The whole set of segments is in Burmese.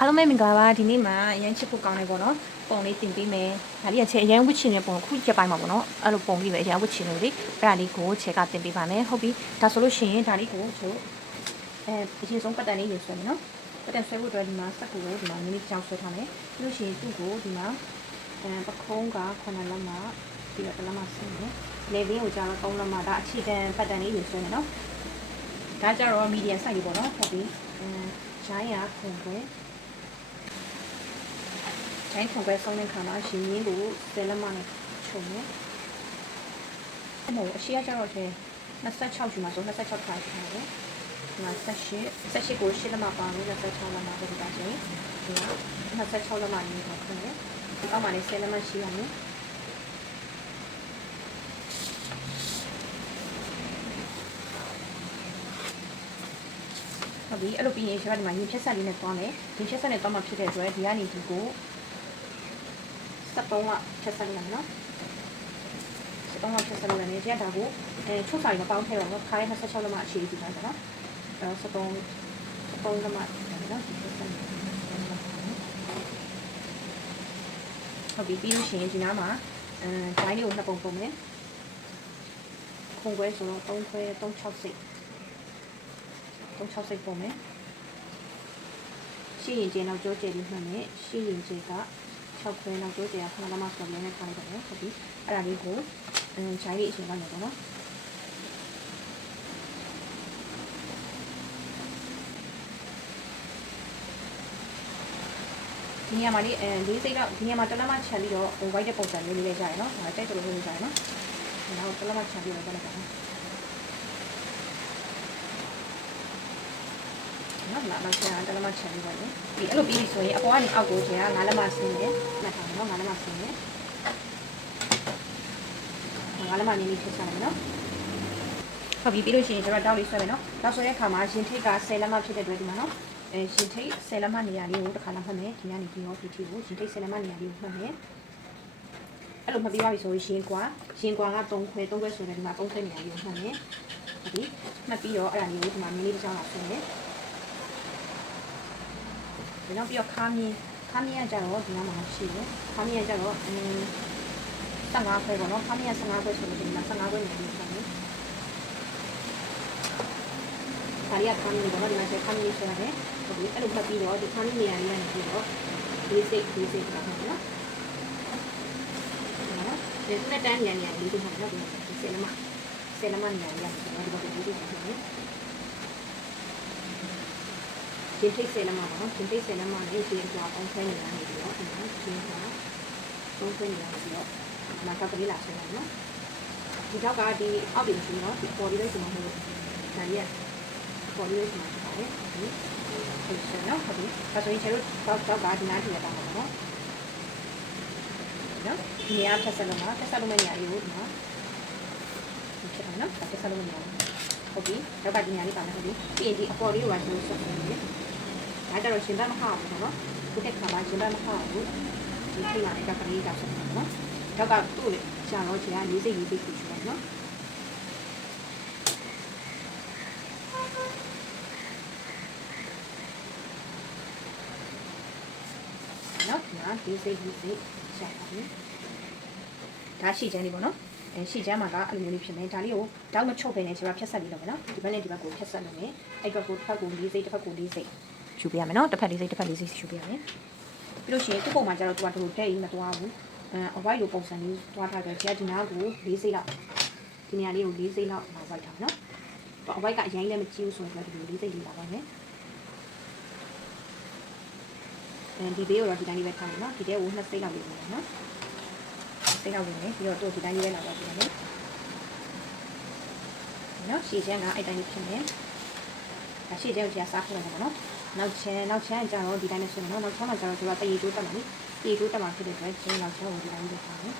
အားလုံးပဲမင်္ဂလာပါဒီနေ့မှာအရင်ချစ်ဖို့ကောင်းတယ်ပေါ့နော်ပုံလေးတင်ပေးမယ်ဒါလေးကချဲအရင်ဝစ်ချင်တဲ့ပုံခုချက်ပိုင်းမှာပေါ့နော်အဲ့လိုပုံလေးပဲအရင်ဝစ်ချင်လို့လေအဲ့ဒါလေးကိုချဲကတင်ပေးပါမယ်ဟုတ်ပြီဒါဆိုလို့ရှိရင်ဒါလေးကိုတို့အရင်ဆုံးပတ်တန်လေးရေဆွဲမယ်နော်ပတ်တန်ဆွဲဖို့အတွက်ဒီမှာစက်ကူကိုဒီမှာမိနစ်ကြောင်ဆွဲထားမယ်ပြီးလို့ရှိရင်သူ့ကိုဒီမှာပခုံးက9လက်မှာပြီးတော့တစ်လက်မှာဆင်းမယ်လေဘင်းကိုကြာတော့3လက်မှာဒါအခြေခံပတ်တန်လေးရေဆွဲမယ်နော်ဒါကြတော့ medium size လေးပေါ့နော်ဟုတ်ပြီဂျိုင်းရခုံခွဲကျိုင်းခုံခွဲဆုံးတဲ့ခါမှာရှင်ရင်းကိုဆယ်လက်မနဲ့ခြုံမယ်အဲ့တော့အရှိရကြတော့ကျ26ယူမှာဆို26ခါထားတယ်ဒီမှာ18ကို8လက်မပါလို့26လက်မပဲဒီပါရှင်ဒီမှာ26လက်မလေးကိုခွဲတယ်ဒီအောက်မှာလည်း10လက်မရှိရမယ်ဟုတ်ပြီအဲ့လိုပြီးရင်ကျွန်တော်ဒီမှာရင်ဖြတ်ဆက်လေးနဲ့သွားမယ်ရင်ဖြတ်ဆက်နဲ့သွားမှဖြစ်တဲ့အတွက်ဒီကနေဒီကို73ကဖြတ်ဆက်လိုက်ရမယ်နော်73ကဖြတ်ဆက်လိုက်ရတယ်ဒီကဒါကိုချုပ်စာရီမပေါင်းထည့်တော့နော်ခါရဲ26လက်မှအခြေပြီးထားတယ်နော်73လက်မှနော်ဒီဖြတ်ဆက်ဟုတ်ပြီပြီးလို့ရှိရင်ဒီနားမှာဂျိုင်းလေးကိုနှစ်ပုံပုံမယ်ခုံခွဲဆိုတော့3ခွဲ360ပုံမယ်ရှင်းရင်ကျနောက်ကျိုးကျလေးမှတ်မယ်ရှင်းရင်ကျက6ခွဲနောက်ကျိုးကျက9လက်မှဆိုတော့လည်းနဲ့ထားလိုက်တယ်ဟုတ်ပြီအဲ့ဒါလေးကိုဂျိုင်းလေးအချိန်လောက်နေတော့နော်ဒီနေရာမှာလေး၄စိတ်လောက်ဒီနေရာမှာတစ်လက်မှခြံပြီးတော့ဝိုက်တဲ့ပုံစံလေးလေးလေးရတယ်နော်ဒါတိုက်တယ်လို့လုပ်ကြရတယ်နော်နောက်တစ်လက်မှခြံပြီးတော့လုပ်လိုက်ပါနော်နောက်ကျန်တစ်လက်မှခြံပြီးပါလေဒီအဲ့လိုပြီးပြီဆိုရင်အပေါ်ကနေအောက်ကိုကျန်က9လက်မှဆင်းတယ်မှတ်ထားမယ်နော်9လက်မှဆင်းတယ်9လက်မှနည်းနည်းဖြည့်ချလိုက်နော်ဟုတ်ပြီပြီးလို့ရှိရင်ကျွန်တော်တောက်လေးဆွဲမယ်နော်တောက်ဆွဲတဲ့အခါမှာရင်ထိတ်က10လက်မှဖြစ်တဲ့အတွက်ဒီမှာနော်ရင်ထိတ်10လက်မှနေရာလေးကိုတစ်ခါလောက်မှတ်မယ်ဒီကနေဒီရောဒီထိကိုရင်ထိတ်10လက်မှနေရာလေးကိုမှတ်မယ်အဲ့လိုမှတ်ပြီးပါပြီဆိုရင်ရင်ကွာက3ခွဲဆိုတဲ့ဒီမှာ3ခွဲနေရာလေးကိုမှတ်မယ်ဟုတ်ပြီမှတ်ပြီးတော့အဲ့ဒါလေးကိုဒီမှာနည်းနည်းတစ်ချောင်းလောက်ဆွဲမယ်ဒီနောက်ပြီးတော့ခါမြင်ကကြတော့ဒီနားမှာရှိတယ်ခါမြင်ကကြတော့15ခွဲပေါ့နော်ခါမြင်က15ခွဲဆိုလို့ဒီမှာ15ခွဲနေပြီဆိုတော့ဒါရီကခါမြင်ပေါ့နော်ဒီမှာကျခါမြင်ဆိုရတယ်ဟုတ်ပြီအဲ့လိုမှတ်ပြီးတော့ဒီခါမြင်နေရာလေးကနေပြီးတော့ဒီစိတ်ပါနော်နော်ဒီနဲ့တန်းနေရာလေးဒီမှာနော်ဒီဆယ်လက်မနေရာလေးရတယ်ဒီမှာဒီလိုဖြစ်နေတယ်ဒီထိတ်ဆယ်လက်မပါနော်ဒီထိတ်ဆယ်လက်မလေးဒီအကြောင်းအောင်ခွဲနေတာနေပြီးတော့ဒီမှာဒီမှာသုံးခွဲနေတာပြီးတော့နာကလေးလာဆွဲလိုက်နော်ဒီတော့ကဒီအောက်ပြင်ရှိနော်ဒီပေါ်လေးလေးရှိမှာမဟုတ်ဒါကြီးကပေါ်လေးလေးရှိမှာဖြစ်ပါတယ်ဒီဆိုနော်ဟုတ်ပြီဒါဆိုရင်ကျတော့ကဒီနားထည့်ရတာပါနော်နော်ဒီနေရာဖြတ်ဆက်လို့မယ့်နေရာလေးကိုဒီမှာဖြစ်တယ်နော်ဖြတ်ဆက်လို့မယ့်နေရာဟုတ်ပြီတော့ကဒီနေရာလေးပါလားဟုတ်ပြီပြီးရင်ဒီအပေါ်လေးကိုပါကျလို့ဆက်နေတယ်ဒါကြတော့ရှင်ဘက်မဟာဘူးနော်ခုတက်ခါမှရှင်ဘက်မဟာဘူးဒီထိလာတဲ့ကလေးကဆက်နေနော်တော့ကသူ့လေရှာတော့ခြေက40ချူလိုက်နော်နော်ဒီမှာ40ရှာပါပြီဒါရှိချမ်းလေးပေါ့နော်ရှိချမ်းမှာကအဲ့လိုမျိုးလေးဖြစ်နေဒါလေးကိုတောက်မချုပ်ပဲနဲ့ကျွန်တော်ဖြတ်ဆက်ပြီးတော့မယ်နော်ဒီဘက်နဲ့ဒီဘက်ကိုဖြတ်ဆက်လို့မယ်အဲ့ဘက်ကိုတစ်ဖက်ကို40တစ်ဖက်ကို40ယူပြရမယ်နော်တစ်ဖက်40တစ်ဖက်40ယူပြရမယ်ပြီးလို့ရှိရင်ဒီပုံမှာကျတော့သူကတို့တဲ့ရင်မသွားဘူးအဝိုက်လိုပုံစံလေးသွားထားတယ်ဒီနားကို40လောက်ဒီနေရာလေးကို40လောက်လာဝိုက်ထားနော်အဝိုက်ကအရင်လည်းမကြည့်ဘူးဆိုတော့ဒီလို40လေးလာပါမယ်ဒီဘေးကိုတော့ဒီတိုင်းလေးပဲထားမယ်နော်ဒီတဲကို2စိတ်လောက်လေးပါနော်စိတ်လောက်လေးနဲ့ပြီးတော့တို့ဒီတိုင်းလေးပဲလာပါပြန်မယ်နော်ရှည်ချမ်းကအဲ့တိုင်းလေးဖြစ်နေဒါရှည်ချမ်းကိုကြာစားခလိုက်ပါနော်နောက်ချမ်းကျတော့ဒီတိုင်းနဲ့ဆိုတော့နောက်ချမ်းမှာကျတော့သူကတရေကျိုးတက်မှာလေတရေကျိုးတက်မှာဖြစ်တဲ့အတွက်ကျင်းနောက်ချမ်းကိုဒီတိုင်းလေးထားမယ်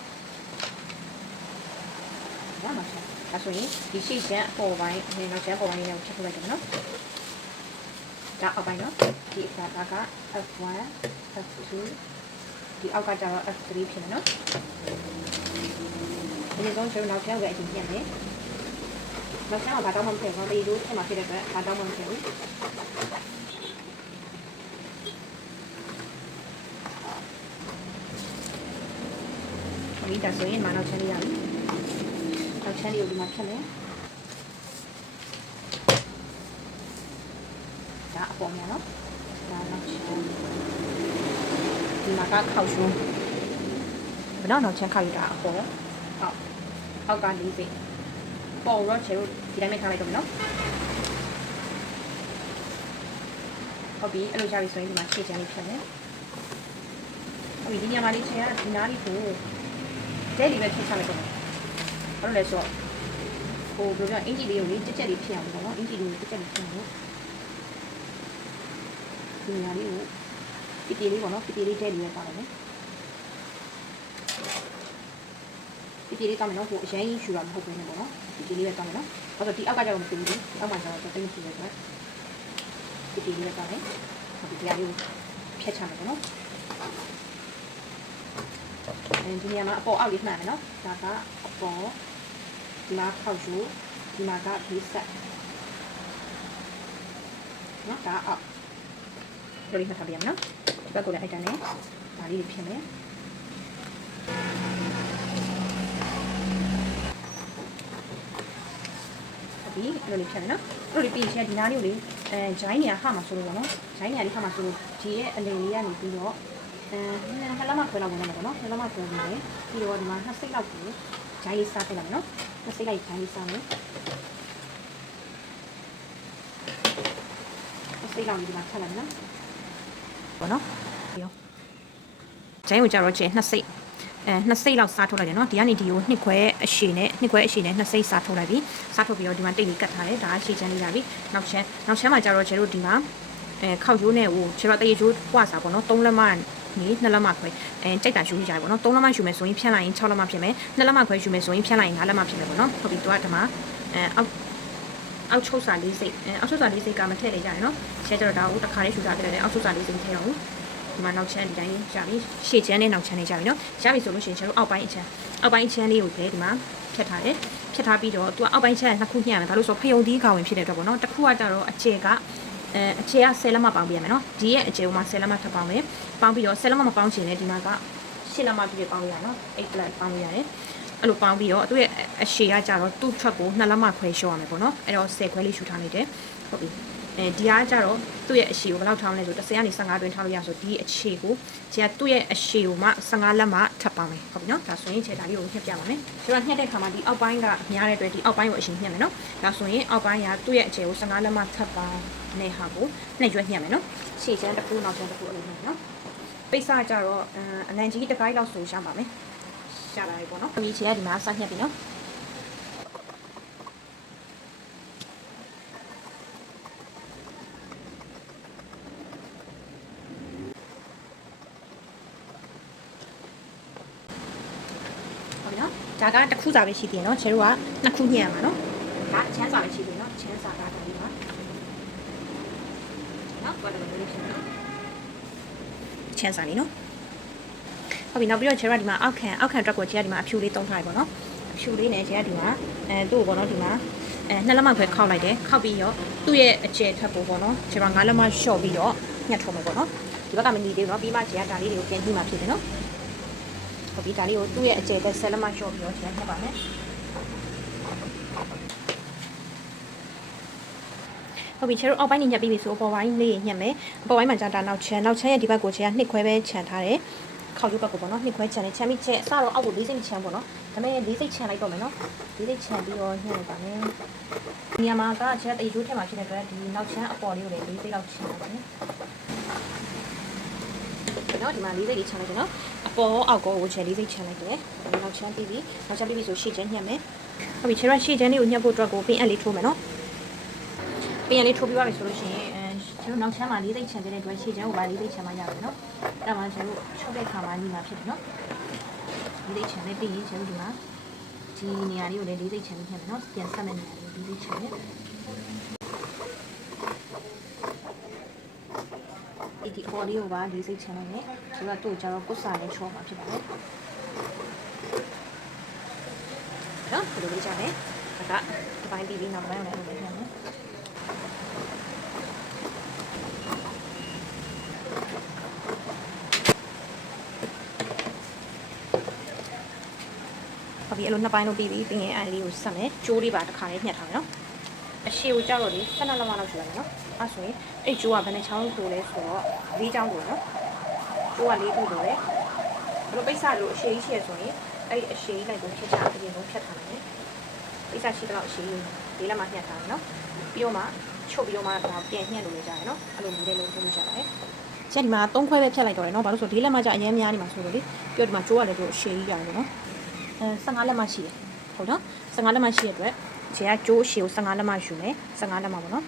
နော်နောက်ချမ်းဒါဆိုရင်ဒီရှေ့ချမ်းအပေါ်ပိုင်းနောက်ချမ်းပေါ်ပိုင်းလေးကိုချက်ထုတ်လိုက်တယ်နော်ဒါအောက်ပိုင်းနော်ဒီအခါက F1 F2 ဒီအောက်ကကျတော့ F3 ဖြစ်နေနော်ဒီဆုံးကျွန်တော်နောက်ချမ်းကိုအရင်ပြန်မယ်နောက်ချမ်းကဘာတော့မှမဖြစ်ဘူးတရေကျိုးတက်မှာဖြစ်တဲ့အတွက်ဘာတော့မှမဖြစ်ဘူး ဒါဆိုရင်မနောက်ချမ်းလေးရပြီနောက်ချမ်းလေးကိုဒီမှာဖြတ်မယ်ဒါအပေါ်မှာနော်ဒါနောက်ချမ်းဒီမှာကခောက်ရှုံးဘယ်တော့နောက်ချမ်းခောက်ရတာအပေါ်အောက်က၄စိတ်ပေါ်တော့ချေတို့ဒီတိုင်းပဲထားလိုက်တော့မယ်နော်ဟုတ်ပြီအဲ့လိုရပြီဆိုရင်ဒီမှာရှေ့ချမ်းလေးဖြတ်မယ်ဟုတ်ပြီဒီညမှာလေးချင်ကဒီနားလေးကိုဒဲလေးပဲဖြတ်ချလိုက်တော့မယ်ဘာလို့လဲဆိုတော့ဟိုဘယ်လိုပြောအင်ဂျီလေးကိုလေကြက်ကြက်လေးဖြတ်အောင်ပေါ့နော်အင်ဂျီလေးကိုကြက်ကြက်လေးဖြတ်အောင်ဒီညလေးကိုပီတီလေးပေါ့နော်ပီတီလေးဒဲလေးပဲပါမယ်ပီတီလေးကောင်းမယ်နော်ဟိုအရင်ကြီးရှူတာမဟုတ်ဘူးနဲ့ပေါ့နော်ပီတီလေးပဲကောင်းမယ်နော်ဘာလို့ဒီအောက်ကကြောက်မသိဘူးဒီအောက်မှာကျတော့တိတ်မဖြစ်ဘူးဆိုတော့ပီတီလေးပဲကောင်းတယ်ဟုတ်ပြီဒီအလေးကိုဖြတ်ချမယ်ပေါ့နော်ဒီနေရာမှာအပေါ်အောက်လေးမှန်မယ်နော်ဒါကအပေါ်ဒီမှာခောက်ရှုဒီမှာကဘေးဆက်နော်ဒါအောက်ဒီလိုမှတ်ထားပြရမယ်နော်ဒီဘက်ကိုလည်းအဲ့တန်းနဲ့ဒါလေးတွေဖြစ်မယ်ဒီအဲ့လိုလေးဖြတ်မယ်နော်အဲ့လိုလေးပြီးရင်ဒီနားလေးကိုလေဂျိုင်းနေရာခါမှာဆိုလို့ပေါ့နော်ဂျိုင်းနေရာလေးခါမှာဆိုလို့ဒီရဲ့အလယ်လေးကနေပြီးတော့နှစ်လက်မခွဲလောက်ဝင်နေမှာပေါ့နော်နှစ်လက်မခွဲနေတယ်ပြီးတော့ဒီမှာနှစ်စိတ်လောက်ကိုဂျိုင်းလေးစားထည့်လိုက်မယ်နော်နှစ်စိတ်လိုက်ဂျိုင်းလေးစားမယ်နှစ်စိတ်လောက်ဒီမှာထည့်လိုက်မယ်နော်ပေါ့နော်ပြီးတော့ဂျိုင်းကိုကြတော့ကျနှစ်စိတ်နှစ်စိတ်လောက်စားထုတ်လိုက်တယ်နော်ဒီကနေဒီကိုနှစ်ခွဲအရှည်နဲ့နှစ်စိတ်စားထုတ်လိုက်ပြီစားထုတ်ပြီးတော့ဒီမှာတိတ်လေးကတ်ထားတယ်ဒါအရှည်ချမ်းလေးရပြီနောက်ချမ်းမှာကြတော့ကျတို့ဒီမှာခောက်ရိုးနဲ့ဟိုခြေတော့တရေချိုးပွားစားပေါ့နော်3လက်မနေ2လက်မခွဲကြိုက်တာယူကြရပေါ့နော်3လက်မယူမယ်ဆိုရင်ဖြန့်လိုက်ရင်6လက်မဖြစ်မယ်2လက်မခွဲယူမယ်ဆိုရင်ဖြန့်လိုက်ရင်5လက်မဖြစ်မယ်ပေါ့နော်ဟုတ်ပြီသူကဒီမှာအောက်ချုပ်စာလေးစိတ်အောက်ချုပ်စာလေးစိတ်ကမထည့်လိုက်ကြရနော်ရှဲကြတော့ဒါကိုတစ်ခါလေးယူထားပြတယ်အောက်ချုပ်စာလေးစိတ်ထည့်တော့ဒီမှာနောက်ချမ်းဒီတိုင်းရပြီရှေ့ချမ်းနဲ့နောက်ချမ်းနေကြပြီနော်ရပြီဆိုလို့ရှိရင်ကျွန်တော်အောက်ပိုင်းအချမ်းလေးကိုလည်းဒီမှာဖြတ်ထားတယ်ဖြတ်ထားပြီးတော့သူကအောက်ပိုင်းချမ်းနှစ်ခုညှရမယ်ဒါလို့ဆိုဖယုံသီးခေါင်ဝင်ဖြစ်တဲ့အတွက်ပေါ့နော်တစ်ခုကကြတော့အခြေက10လက်မပေါင်းပြရမယ်နော်ဒီရဲ့အခြေမှာ10လက်မထပ်ပေါင်းမယ်ပေါင်းပြီးတော့10လက်မမပေါင်းချင်လည်းဒီမှာက10လက်မပြည့်ပေါင်းရနော်8လက်ပေါင်းရတယ်အဲ့လိုပေါင်းပြီးတော့သူ့ရဲ့အရှည်ကကြတော့သူ့ထွက်ကို2လက်မခွဲလျှော့ရမယ်ပေါ့နော်အဲ့တော့10ခွဲလေးရှူထားလိုက်တယ်ဟုတ်ပြီဒီအားကြတော့သူ့ရဲ့အရှည်ကိုဘယ်လောက်ထောင်းလဲဆို10ကနေ15တွင်းထားလို့ရဆိုဒီအခြေကိုခြေကသူ့ရဲ့အရှည်ကိုမှ15လက်မှထပ်ပါမယ်ဟုတ်ပြီနော်ဒါဆိုရင်ခြေဒါလေးကိုညှက်ပြပါမယ်ဆိုတော့ညှက်တဲ့ခါမှာဒီအောက်ပိုင်းကများတဲ့အတွက်ဒီအောက်ပိုင်းကိုအရှင်ညှက်မယ်နော်ဒါဆိုရင်အောက်ပိုင်းကသူ့ရဲ့အခြေကို15လက်မှထပ်ပါနဲ့ဟာကိုနှစ်ရွက်ညှက်မယ်နော်ခြေချမ်းတစ်ခုနောက်ချမ်းတစ်ခုအဲ့လိုညှက်နော်ပိတ်စကြတော့အနံကြီးတစ်ကိုင်းလောက်ဆိုရပါမယ်ရှာလာပြီပေါ့နော်ဒီခြေကဒီမှာစညှက်ပြီနော်ဒါကတစ်ခုစာပဲရှိသေးတယ်နော်ကျတို့ကနှစ်ခုညှက်ရမှာနော်ဒါချမ်းစာပဲရှိသေးတယ်နော်ချမ်းစာကဒါလေးပါနော်ဘာလို့လဲဖြစ်နော်ချမ်းစာလေးနော်ဟုတ်ပြီနောက်ပြီးတော့ကျတို့ကဒီမှာအောက်ခံအတွက်ကိုကျကဒီမှာအဖြူလေးတုံးထားပြီပေါ့နော်အဖြူလေးနဲ့ကျကဒီမှာသူ့ကိုပေါ့နော်ဒီမှာနှစ်လက်မခွဲခောက်လိုက်တယ်ခောက်ပြီးတော့သူ့ရဲ့အကျယ်ထပ်ဖို့ပေါ့နော်ကျတော့5လက်မလျှော့ပြီးတော့ညှက်ထုံးမယ်ပေါ့နော်ဒီဘက်ကမနေသေးဘူးနော်ပြီးမှကျကဒါလေးတွေကိုပြန်ကြည့်မှဖြစ်တယ်နော်ဟုတ်ပြီဒါလေးကိုသူ့ရဲ့အကျယ်ပဲ10လက်မလျှော့ပြီးတော့ကျန်ထပ်ပါမယ်ဟုတ်ပြီကျတို့အောက်ပိုင်းညှက်ပြီးပြီဆိုအပေါ်ပိုင်းလေးညှက်မယ်အပေါ်ပိုင်းမှာကျတာနောက်ချမ်းရဲ့ဒီဘက်ကိုကျကနှစ်ခွဲပဲခြံထားတယ်ခောက်ရုပ်ဘက်ကိုပေါ့နော်နှစ်ခွဲခြံနေခြံပြီးချက်အစတော့အောက်ကို၄စိတ်ခြံပေါ့နော်ဒါပေမဲ့၄စိတ်ခြံလိုက်တော့မယ်နော်၄စိတ်ခြံပြီးတော့ညှက်လိုက်ပါမယ်ဒီညမှာကချက်တေချိုးထည့်မှာဖြစ်တဲ့အတွက်ဒီနောက်ချမ်းအပေါ်လေးကိုလည်း၄စိတ်လောက်ခြံလိုက်ပါမယ်နော်ဒီမှာ၄စိတ်လေးခြံလိုက်တယ်နော်အပေါ်အောက်ကိုချက်၄စိတ်ခြံလိုက်တယ်နောက်ချမ်းပြီးပြီနောက်ချမ်းပြီးပြီဆိုရှေ့ချမ်းညှက်မယ်ဟုတ်ပြီချက်ရရှေ့ချမ်းလေးကိုညှက်ဖို့အတွက်ကိုပင်အက်လေးထိုးမယ်နော်ပင်အက်လေးထိုးပြီးပါပြီဆိုလို့ရှိရင်ကျတို့နောက်ချမ်းမှာ၄သိန်းချန်တဲ့အတွက်ရှေ့ချမ်းကိုပါ၄သိန်းချန်မှရတယ်နော်အဲ့ဒါမှကျတို့ချုပ်တဲ့ခါမှာညီမှာဖြစ်တယ်နော်၄သိန်းချန်နဲ့ပြီးရင်ကျတို့ဒီမှာဒီနေရာလေးကိုလည်း၄သိန်းချန်ပြီးညှက်မယ်နော်ပြန်ဆက်မယ့်နေရာလေးကို၄သိန်းချန်နဲ့ဒီပေါ်လေးကိုပါ၄သိန်းချန်လိုက်နဲ့ကျတို့ကတို့ကျတော့ကုတ်စာနဲ့ချောမှာဖြစ်ပါတယ်နော်ဒီလိုလေးချမယ်ဒါကဒီပိုင်းပြီးပြီးနောက်ပိုင်းကိုလည်းလုပ်ပေးမယ် ဟုတ်ပြီအဲ့လိုနှစ်ပိုင်းလုံးပြီးပြီပြီးရင်အဲ့လေးကိုဆက်မယ်ကျိုးလေးပါတစ်ခါလေးညှက်ထားမယ်နော်အရှိကိုကြောက်တော့လေ12လက်မလောက်ယူလိုက်မယ်နော်အဲ့ဆိုရင်အဲ့ကျိုးကဘယ်နှချောင်းတိုးလဲဆိုတော့၄ချောင်းတိုးနော်ကျိုးက၄ခုတိုးတယ်ဘလို့ပိတ်စလို့အရှိကြီးရှိရဆိုရင်အဲ့အရှိကြီးလိုက်ကိုဖြတ်ချအပြင်ဆုံးဖြတ်ထားမယ်ပိတ်စရှိတော့အရှိကြီး၄လက်မညှက်ထားမယ်နော်ပြီးတော့မှချုပ်ပြီးတော့မှဒါပြန်ညှက်လို့ရကြတယ်နော်အဲ့လိုမျိုးလေးလုံးထုတ်လို့ရပါတယ်ချက်ဒီမှာ3ခွဲပဲဖြတ်လိုက်တော့တယ်နော်ဘာလို့ဆို၄လက်မကြအရင်များနေမှာဆိုလို့လေပြီးတော့ဒီမှာကျိုးကလည်းတို့အရှိကြီးရတယ်နော်15လက်မရှိတယ်ဟုတ်နော်15လက်မရှိတဲ့အတွက်ခြေကကျိုးအရှိကို15လက်မယူမယ်15လက်မပေါ့နော်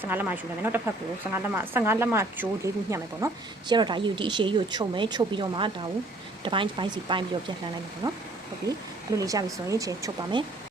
15လက်မယူလိုက်မယ်နော်တစ်ဖက်ကို15လက်မကျိုးလေးခုညှက်မယ်ပေါ့နော်ကျတော့ဒါယူဒီအရှိကြီးကိုချုပ်မယ်ချုပ်ပြီးတော့မှဒါကိုတစ်ပိုင်းစီပိုင်းပြီးတော့ပြန်လှန်လိုက်မယ်ပေါ့နော်ဟုတ်ပြီအဲ့လိုလေးရပြီဆိုရင်ခြေချုပ်ပါမယ်